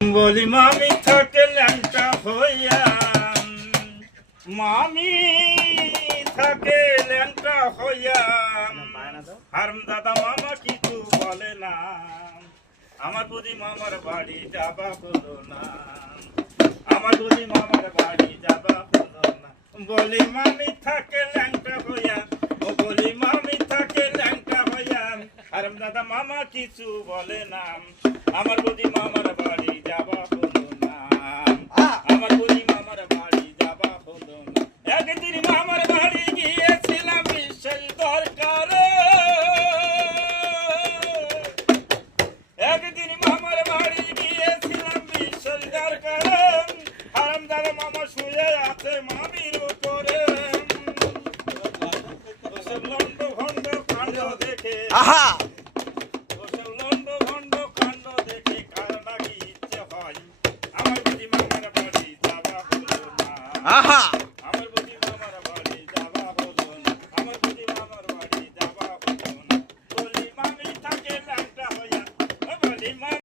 বলি মামি থাকে ল্যাংটা হইয়া, মামি থাকে ল্যাংটা হইয়া, হারম দাদা মামা কিছু বলে না, আমার বুঝি মামার বাড়ি যাবা হলো না, আমার বুঝি মামার বাড়ি যাবা হলো না। বলি মামি থাকে ল্যাংটা হইয়া, ও বলি মামি থাকে ল্যাংটা হইয়া, হারম দাদা মামা কিছু বলে না, আমার বুঝি মামার বাড়ি যাবা হলো না, আমার বুঝি মামার বাড়ি যাবা হলো না। একদিন মামার বাড়ি গিয়েছিলাম বিশেষ দরকারে, একদিন মামার বাড়ি গিয়েছিলাম বিশেষ দরকারে, হারাম দাদা মামা শুয়ে আছে মামির উপরে, লন্ড ভন্ড কাণ্ড দেখে আহা